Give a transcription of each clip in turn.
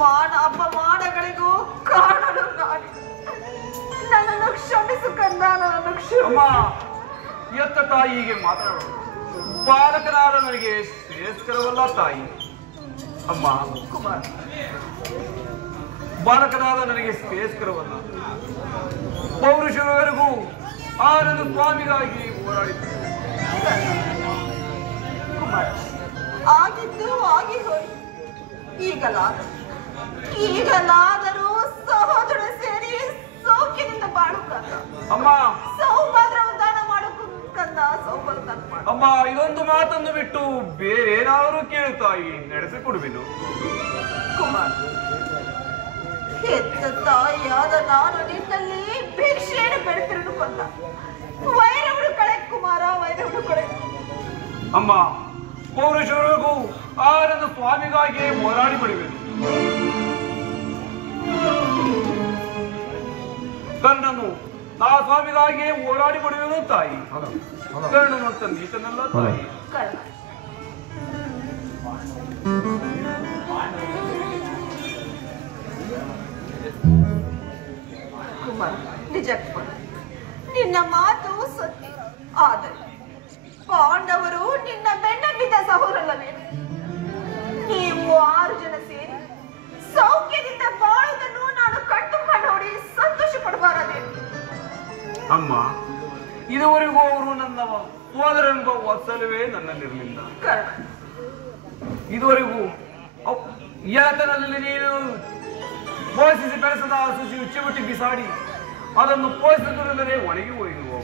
ಮಾನ ಅಪಮಾನಗಳಿಗೂ ಕಾರಣನು ನಾನು. ನನ್ನನ್ನು ಕ್ಷಮಿಸು ಕಂದ, ನನ್ನನ್ನು ಕ್ಷಮಿಸು. ಎತ್ತ ತಾಯಿಗೆ ಮಾತನಾಡೋದು ಬಾಲಕನಾದ ನನಗೆ ಶ್ರೇಯಸ್ಕರವಲ್ಲ ತಾಯಿ. ಅಮ್ಮ ಕುಮಾರ್, ಬಾಲಕನಾದ ನನಗೆ ಶ್ರೇಯಸ್ಕರವಲ್ಲ. ಪೌರುಷರವರೆಗೂ ಆ ನನ್ನ ಸ್ವಾಮಿಗಾಗಿ ಹೋರಾಡಿದ್ದೆ. ಕುಮಾರ್, ಆಗಿದ್ದು ಆಗಿ ಹೋಯ್ತು. ಈಗಲಾದರೂ ಸಹೋದರ ಸೇರಿ ಸೌಖ್ಯದಿಂದ ಬಾಳು ಕಂದ. ಅಮ್ಮ ಸೌಭಾಗ್ಯ ದಾನ ಮಾಡು ಕಂದ, ಸೌಭಾಗ್ಯ ದಾನ ಮಾಡು. ಅಮ್ಮ, ಇದೊಂದು ಮಾತನ್ನು ಬಿಟ್ಟು ಬೇರೇನಾದರೂ ಕೇಳು ತಾಯಿ, ನಡೆಸಿಕೊಡುವೆನು. ಕುಮಾರ್, ಹೆತ್ತ ತಾಯಿಯಾದ ನಾನು ನಿನ್ನಲ್ಲಿ ಭಿಕ್ಷೆಯನ್ನು ಬೆಳೆಸಿರಲು ಬಂದ. ವೈರವಳು ಕಳೆ ಕುಮಾರ, ವೈರವಳು ಕಳೆ. ಅಮ್ಮ, ಪೌರುಷವರೆಗೂ ಆ ನನ್ನ ಸ್ವಾಮಿಗಾಗಿ ಹೋರಾಡಿ ಬಿಡುವೆನು. ಕರ್ಣನು ಆ ಸ್ವಾಮಿಗಾಗಿ ಹೋರಾಡಿ ಬಿಡುವೆನು ತಾಯಿ. ಕರ್ಣನು ಅಂತ ನೀತನಲ್ಲ ತಾಯಿ. ಕುಮಾರ್, ನಿಜಕ್ಕೂ ನಿನ್ನ ಮಾತು ಸತ್ಯ. ಆದರೆ ಪಾಂಡವರು ನಿನ್ನ ಬೆನ್ನ ಬಿದ್ದ ಸಹೋದರಲ್ಲವೇ? ನೀವು 6 ಜನ ಸೇರಿ ಸೌಖ್ಯದಿಂದ ಬಾಳುವುದನ್ನು ನಾನು ಕಣ್ಣು ನೋಡಿ ಸಂತೋಷ ಪಡಬಾರದೆ. ಅಮ್ಮ, ಇದುವರೆಗೂ ಅವರು ನನ್ನ ಸೋದರೆಂಬ ವಾತ್ಸಲ್ಯವೇ ನನ್ನಲ್ಲಿರಲಿಲ್ಲ. ಇದುವರೆಗೂ ಯಾತನಲ್ಲಿ ನೀನು ಪೋಷಿಸಿ ಬೆಳೆಸದ ಸುಸಿ ಉಚ್ಚಿಬಿಟ್ಟು ಬಿಸಾಡಿ ಅದನ್ನು ಪೋಷಿಸಿದರೆ ಒಣಗಿ ಹೋಗಿರುವ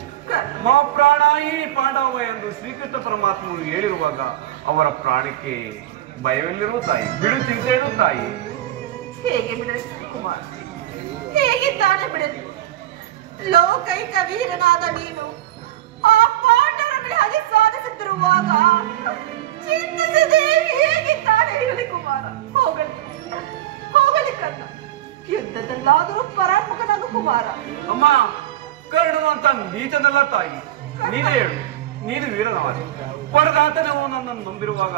ಮಾ ಪ್ರಾಣ ಈ ಪಾಂಡವ ಎಂದು ಶ್ರೀಕೃಷ್ಣ ಪರಮಾತ್ಮನು ಹೇಳಿರುವಾಗ ಅವರ ಪ್ರಾಣಕ್ಕೆ ಭಯವೆಲ್ಲಿರುವ ತಾಯಿ, ಬಿಡು ಚಿಂತೆಯನ್ನು ತಾಯಿ. ಹೇಗೆ ಬಿಡಲಿ ಕುಮಾರ್, ಹೇಗೆ ತಾನೇ ಬಿಡಲಿ? ಲೋಕೈಕ ವೀರನಾದ ನೀನು ಆ ಪಾಂಡವರ ಮೇಲೆ ಹಾಗೆ ಸಾಧಿಸುತ್ತಿರುವಾಗ ಚಿಂತಿಸದೆ ಹೇಗೆ ತಾನೇ ಇರಲಿ ಕುಮಾರ? ಹೋಗಲಿ ಕರ್ಣ, ಯುದ್ಧದಲ್ಲಾದರೂ ಪರಾತ್ಮಕನಾದ ಕುಮಾರ. ಅಮ್ಮ, ಕರ್ಣನು ಅಂತ ನೀಚನಲ್ಲ ತಾಯಿ. ನೀನೇ ಹೇಳು, ನೀನು ವೀರನವಾದ ಪರದಾತನು ನನ್ನನ್ನು ನಂಬಿರುವಾಗ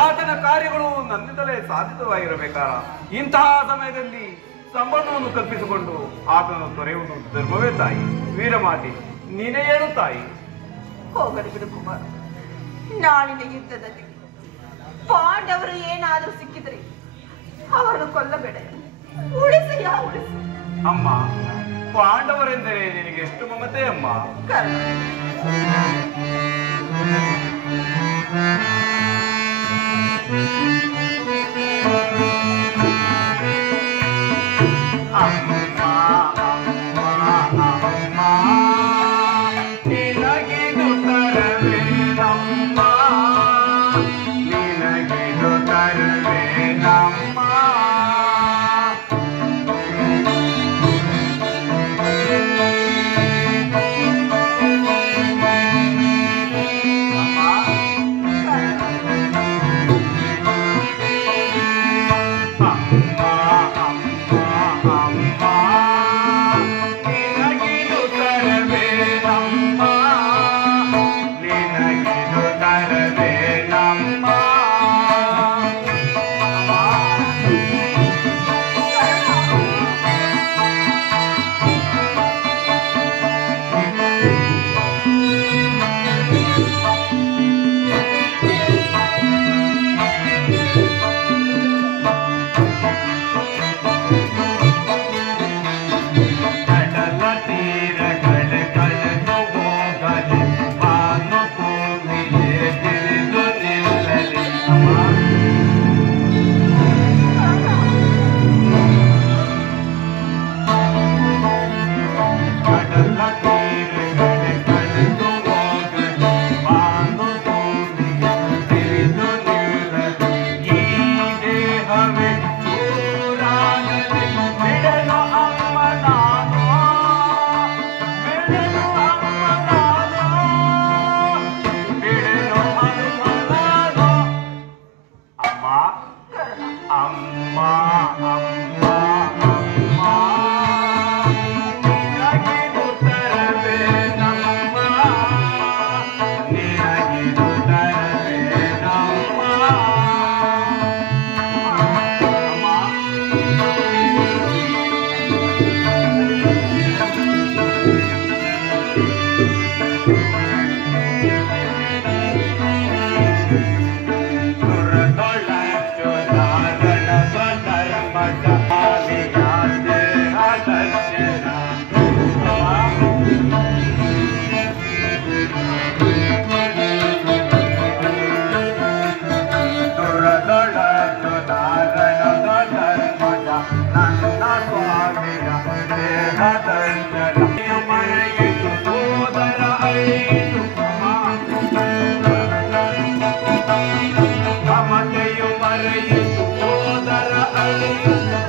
ಆತನ ಕಾರ್ಯಗಳು ನನ್ನಿಂದಲೇ ಸಾಧಿತವಾಗಿರಬೇಕಾರ ಇಂತಹ ಸಮಯದಲ್ಲಿ ಸಂಬಂಧವನ್ನು ಕಲ್ಪಿಸಿಕೊಂಡು ಆತನನ್ನು ತೊರೆಯುವುದು ಧರ್ಮವೇ ತಾಯಿ. ವೀರಮಾತೆ, ನೀನೇ ಹೇಳು ತಾಯಿ. ಹೋಗಲಿ ಬಿಡು ಕುಮಾರ. ನಾಳಿನ ಯುದ್ಧದಲ್ಲಿ ಪಾಂಡವರು ಏನಾದರೂ ಸಿಕ್ಕಿದರೆ ಅವರನ್ನು ಕೊಲ್ಲಬೇಡ, ಉಳಿಸಿ. ಅಮ್ಮ, ಪಾಂಡವರೆಂದರೆ ನಿನಗೆ ಎಷ್ಟು ಮಮತೆ ಅಮ್ಮ.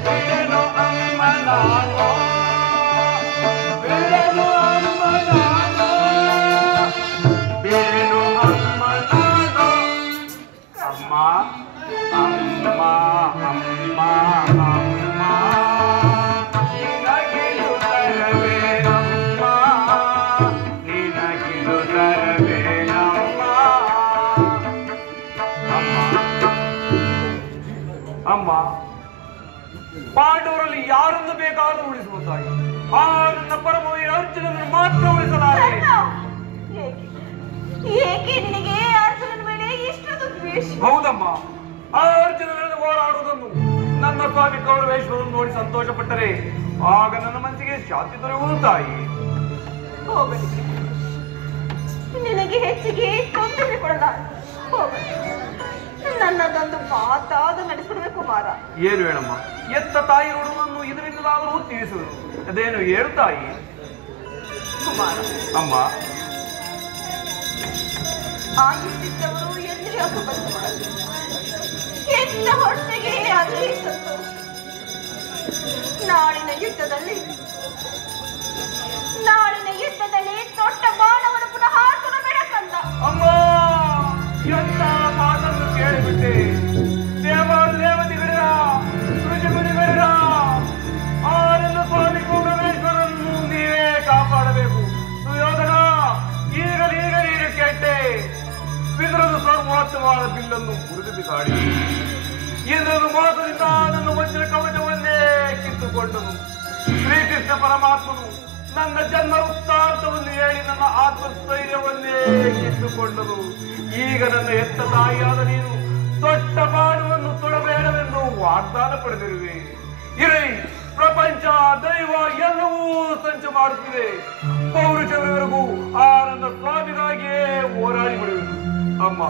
ಬಿಡೆನು ಅಮ್ಮ ನಾನು ಬಿಡೆನು ಅಮ್ಮ ನಾನು ಬಿಡೆನು ಅಮ್ಮ ನಾನು ಅಮ್ಮ ಅಮ್ಮ ಅಮ್ಮ ಅಮ್ಮ ನಿನಗಿದು ತರಬೇನಮ್ಮ ನಿನಗಿದು ತರಬೇನಮ್ಮ ಅಮ್ಮ ಪಾಂಡವರಲ್ಲಿ ಯಾರನ್ನು ಬೇಕಾದರೂ ಉಳಿಸುವ ತಾಯಿ ಆ ನನ್ನ ಪರಮವೀರ ಅರ್ಜುನನನ್ನು ಮಾತ್ರ ಉಳಿಸಲಾರೆ. ಏಕೆ ನಿನಗೆ ಅರ್ಜುನನ ಮೇಲೆ ಇಷ್ಟೊಂದು ದ್ವೇಷ? ಹೌದಮ್ಮ, ಆ ಅರ್ಜುನನನ್ನು ಹೋರಾಡುವುದನ್ನು ನನ್ನ ಸ್ವಾಮಿ ಕೌರವೇಶ್ವರನ್ನು ನೋಡಿ ಸಂತೋಷ ಪಟ್ಟರೆ ಆಗ ನನ್ನ ಮನಸ್ಸಿಗೆ ಶಾಂತಿ ದೊರೆಯುವುದು ತಾಯಿ. ಹೋಗಲಿ, ನಿನಗೆ ಹೆಚ್ಚಿಗೆ ತೊಂದರೆ ಕೊಡಲಾರೆ. ಹೋಗಲಿ, ನನ್ನದೊಂದು ಮಾತಾದ ನಡೆಸಿಕೊಡ್ಬೇಕು ಕುಮಾರ. ಏನು ಹೇಳಮ್ಮ, ಎತ್ತ ತಾಯಿ ಋಣವನ್ನು ಇದರಿಂದಲಾದರೂ ತೀರಿಸುವುದು. ಅದೇನು ಹೇಳು ತಾಯಿ. ಕುಮಾರ ಅಮ್ಮ, ಆಗಿದ್ದವರು ಎಂದು ಯಾಕೆ ಬಂದು ಎಂತ ಹೊಟ್ಟೆಗೆ ಅದೇ ಸಂತೋಷ. ನಾಳಿನ ಯುದ್ಧದಲ್ಲಿ ತೊಟ್ಟ ಬಾಣವನ್ನು ಪುನಃ ತುಡಬೇಡಕ್ಕಂದ. ಅಮ್ಮ, ಎಂತ ಮಾತನ್ನು ಕೇಳಿಬಿಟ್ಟೆ. ದೇವತೆಗಳಿರ ಋಷಿಮುನಿಗಳಿರ ಆ ನನ್ನ ಸ್ವಾಮಿ ಕೌರವೇಶ್ವರನ್ನು ನೀವೇ ಕಾಪಾಡಬೇಕು. ಸುಯೋಧನ, ಈಗಲೀಗ ನೀನು ಕೆಟ್ಟೆ. ವಿದುರನ ಸರ್ವೋತ್ತಮವಾದ ಬಿಲ್ಲನ್ನು ಮುರಿದು ಬಿಸಾಡಿ ಇಂದ್ರನ ಮೋಸದಿಂದ ನನ್ನ ವಜ್ರ ಕವಚವನ್ನೇ ಕಿತ್ತುಕೊಂಡನು. ಶ್ರೀಕೃಷ್ಣ ಪರಮಾತ್ಮನು ನನ್ನ ಜನ್ಮ ವೃತ್ತಾರ್ಥವನ್ನು ಹೇಳಿ ನನ್ನ ಆತ್ಮಸ್ಥೈರ್ಯವನ್ನೇ ಕಿತ್ತುಕೊಂಡನು. ಈಗ ನನ್ನ ಎತ್ತ ತಾಯಿಯಾದ ನೀನು ದೊಡ್ಡ ಬಾಣವನ್ನು ತೊಡಬೇಡವೆಂದು ವಾಗ್ದಾನ ಪಡೆದಿರುವೆ. ಇರೈ, ಪ್ರಪಂಚ ದೈವ ಎಲ್ಲವೂ ಸಂಚು ಮಾಡುತ್ತಿದೆ. ಪೌರುಷವರೆಗೂ ಆ ನನ್ನ ಸ್ವಾಮಿಗಾಗಿಯೇ ಹೋರಾಡಿ ಬಿಡುವುದು. ಅಮ್ಮ,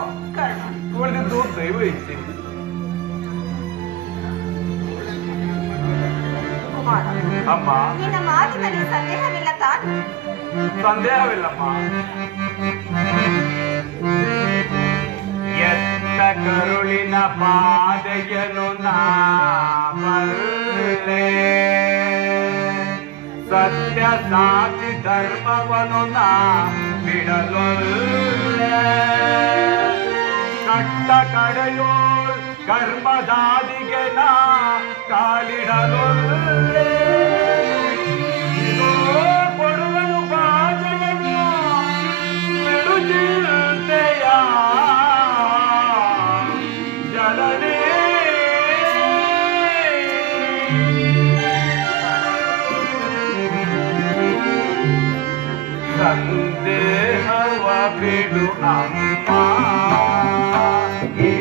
ಉಳಿದಿದ್ದು ದೈವ ಇಚ್ಛೆ. ಅಮ್ಮ, ನಿನ್ನ ಮಾತಿನಲ್ಲಿ ಸಂದೇಹವಿಲ್ಲ ತಾನು? ಸಂದೇಹವಿಲ್ಲಮ್ಮ. ಎತ್ತ ಕರುಳಿನ ಪಾದೆಯನು ನಾ ಬಲ್ಲೆ, ಸತ್ಯ ಸಾಧಿ ಧರ್ಮವನು ನಾ ಬಿಡಲೊಲ್ಲೆ, ಕಟ್ಟ ಕಡೆಯೋಳ್ ಕರ್ಮದಾದಿಗೆ ನಾ ಕಾಲಿಡಲೊಲ್ಲೆ, ಕೊಡುವನು ಬಾಜೆಯನ್ನು ಬಿಡುಚಿಂತೆಯ ಜಲನೇ. ಸಂದೇಹವ ಬಿಡು ಅಮ್ಮ, ಈ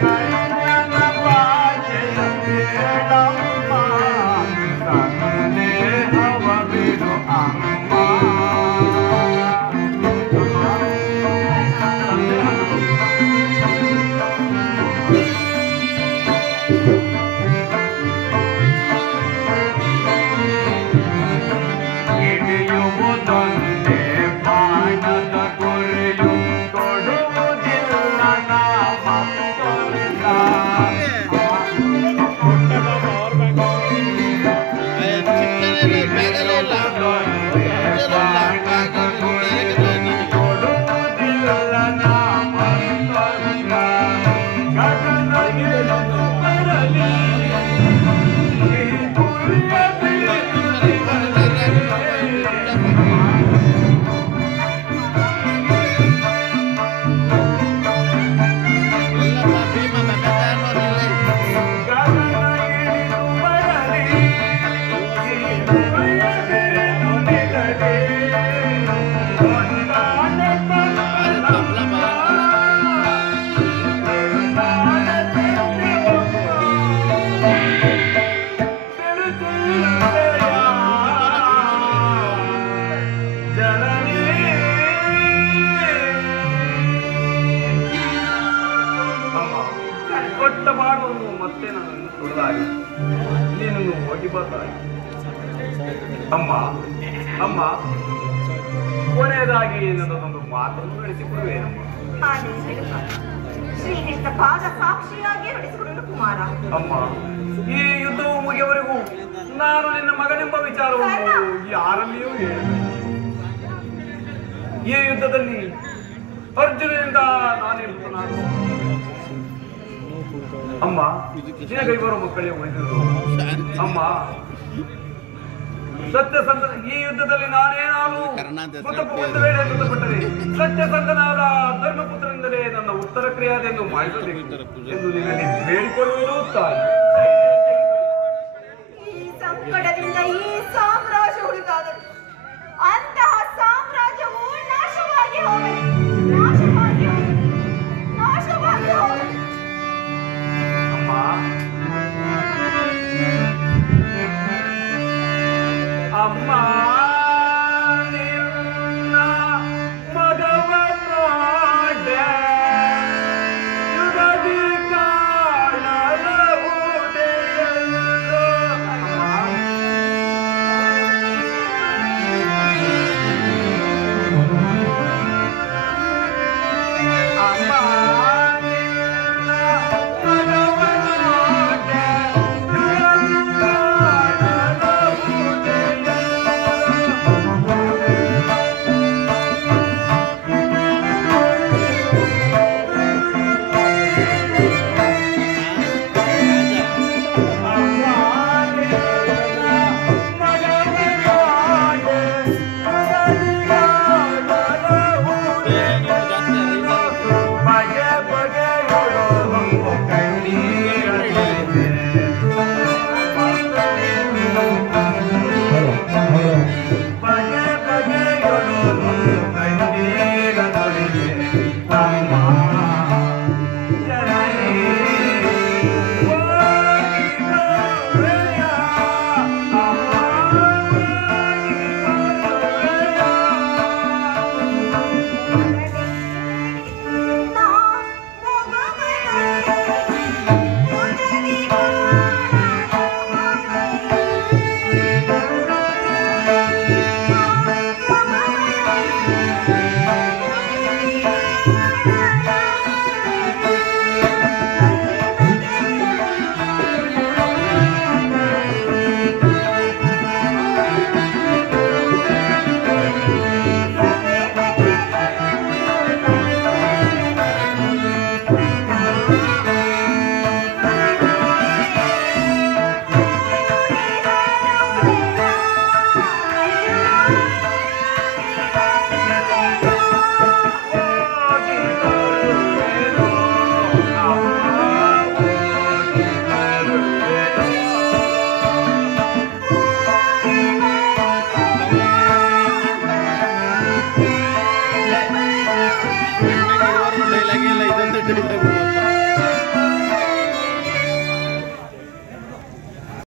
ಕಣ್ಣನ ಬಾಜೆಯ ಬೇಡಮ್ಮ. ಸಂದೇಹವ ಬಿಡು ಅಮ್ಮ. ಹಿಡಿಯುವುದೊಂದೇ ಬಾಣದ ಗುರಿಯು ಕೊಡುವುದಿಲ್ಲ ನಾಮ ತೊಂದ. ಕೊಡುವುದಿಲ್ಲ ನಾಮ ತೊಂದ. ಗಗನಗೆ ಬರಲಿ ಈ ಗುರಿಯ ಕೊಟ್ಟ ಬಾಣವನ್ನು ಮತ್ತೆ ನನ್ನನ್ನು ಸುಡಲಾಗಿ ನೀನನ್ನು ಹೋಗಿ ಬರ್ತಾಯಿ. ಅಮ್ಮ, ಅಮ್ಮ, ಕೊನೆಯದಾಗಿ ನನ್ನದೊಂದು ಮಾತನ್ನು ನಡೆಸಿಕೊಡುವೇನಮ್ಮ. ಶ್ರೀಕೃಷ್ಣ ಪಾದ ಸಾಕ್ಷಿಯಾಗಿ ನಡೆಸಿಕೊಡಲು ಕುಮಾರ. ಅಮ್ಮ, ಈ ಯುದ್ಧವು ಮುಗಿಯವರೆಗೂ ನಾನು ನಿನ್ನ ಮಗನೆಂಬ ವಿಚಾರವನ್ನು ಯಾರಲ್ಲಿಯೂ ಹೇಳಿದೆ. ಈ ಯುದ್ಧದಲ್ಲಿ ಅರ್ಜುನನಿಂದ ನಾನೇ ನಾನು ಅಮ್ಮ ನಿನಗೈವರು ಮಕ್ಕಳೇ ಉಳಿದಿರು. ಅಮ್ಮ ಸತ್ಯಸಂಧ ಈ ಯುದ್ಧದಲ್ಲಿ ನಾನೇನಾದರೂ ಒಂದು ವೇಳೆ ಮೃತಪಟ್ಟರೆ ಸತ್ಯಸಂಧನಾದ ಧರ್ಮಪುತ್ರನಿಂದಲೇ ನನ್ನ ಉತ್ತರ ಕ್ರಿಯಾದೆಯನ್ನು ಮಾಡಿಸಬೇಕು ಎಂದು ನಿನ್ನಲ್ಲಿ ಬೇಡಿಕೊಳ್ಳುವುದು ತಾಯಿ.